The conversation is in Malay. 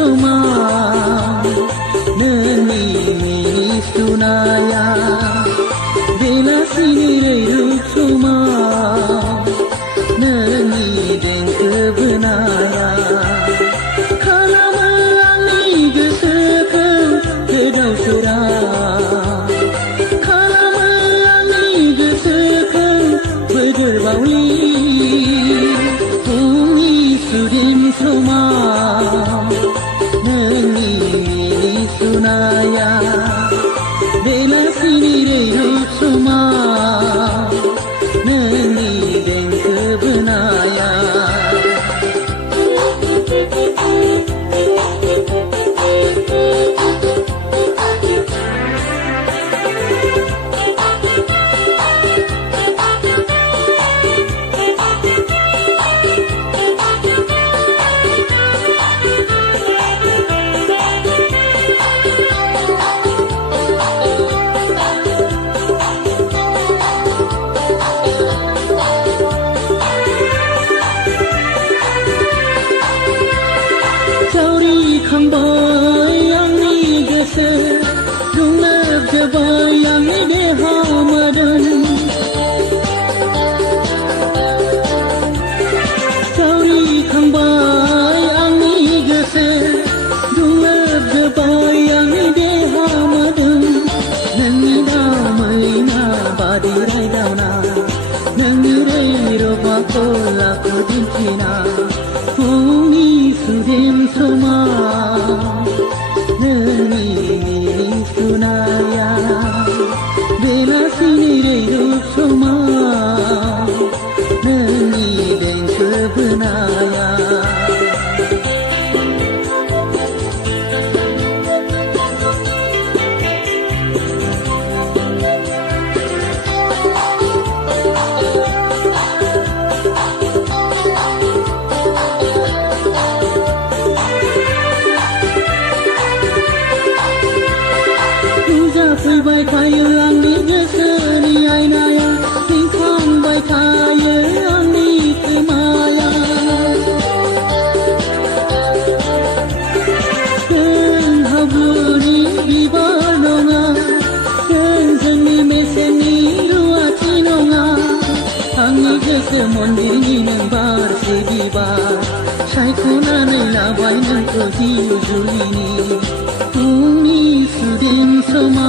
soma nani mini sunaya dela sini ruk soma nani den kebenara kalama ani geseka kedau serah kalama ani geseka berderbauli umi sudin soma nani sunaya bela sini ruk soma nani den kebenaya Khambai angni gese dunglab jabai angni dehamadan Sauri khambai angni gese dunglab jabai angni dehamadan Nangi damai na badirai dauna Nangi rei roba kola kudintina Umi sudin soma nani sunaya bela sini ruk soma nani den kebenaya Pui bai kaya angni geseni ainaya Tingkang bai kaya angni kemaya Ken haburi bibanonga Ken zeni meseni ruati nonga Angni gese mondini nembar se bibar Shaikuna nila bai nangko jiu julini Umi sudin soma